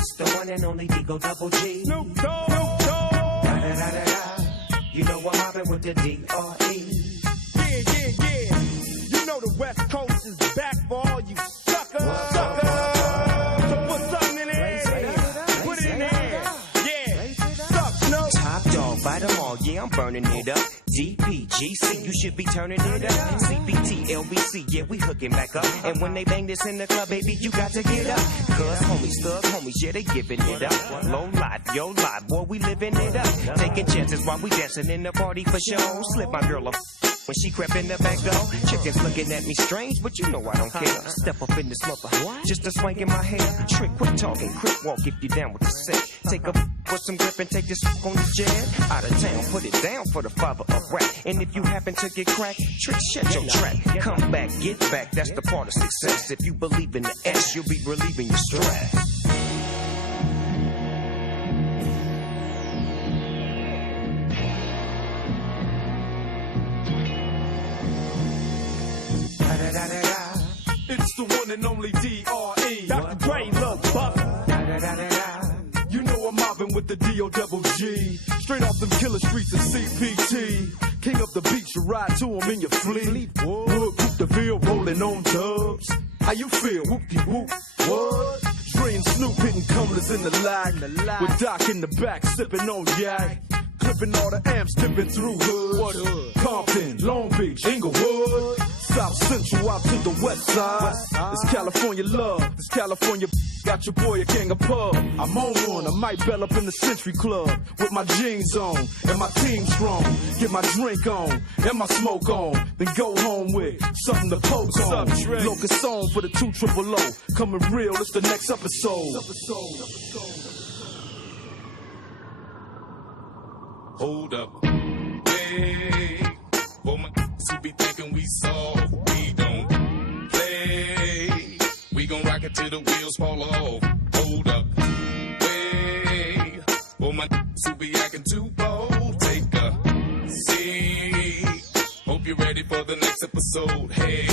It's the one and only Digo Double G. Snoop Dogg. Da-da-da-da-da. You know I'm mobbing with the D.R.E. Yeah. You know the West Coast is back for all you suckers. So put something in there. Put it in there. Yeah. Suck, Snoop. Top dog, bite them all, yeah, I'm burning it up. DPGC, you should be turning it up. CPT, LBC, yeah, we hooking back up. And when they bang this in the club, baby, you got to get up. Cuz homies, thug homies, yeah, they giving it up. Low life, yo life, boy, we living it up. Taking chances while we dancing in the party for show. Slip my girl a when she crept in the back door. Chickens looking at me strange, but you know I don't care. Step up in this mother, just a swank in my hair. Trick, quit talking, quick walk if you down with the set. Take a with some grip and take this on the jet. Out of town, put it down for the father of rap. And if you happen to get cracked, Trick, shut your trap. Come back, get back, that's the part of success. If you believe in the S, you'll be relieving your stress. It's the one and only D.R.E. Dr. Dre, Lil Buff. You know I'm mobbing with the D.O.G. Straight off them killer streets of CPT. King up the beach, you ride to him in your fleet. Wood, Coupe de Ville, rolling on dubs. How you feel? Whoop-de-whoop. What? Dre and Snoop hitting cumblers in the lag. With Doc in the back, sipping on yak. Clipping all the amps, dipping through hoods. What hood? Compton, Long Beach, Inglewood. South Central out to the west side. It's California love, it's California. Got your boy a gang of pub. I'm on one, I might bell up in the Century Club. With my jeans on, and my team strong. Get my drink on, and my smoke on. Then go home with something to poke on. Locust song for the 200. Coming real, it's the next episode. Hold up, hey, for my who be thinking we soft, we don't play. We gon' rock it till the wheels fall off. Hold up, hey, for my who be acting too bold, take a seat. Hope you're ready for the next episode. Hey.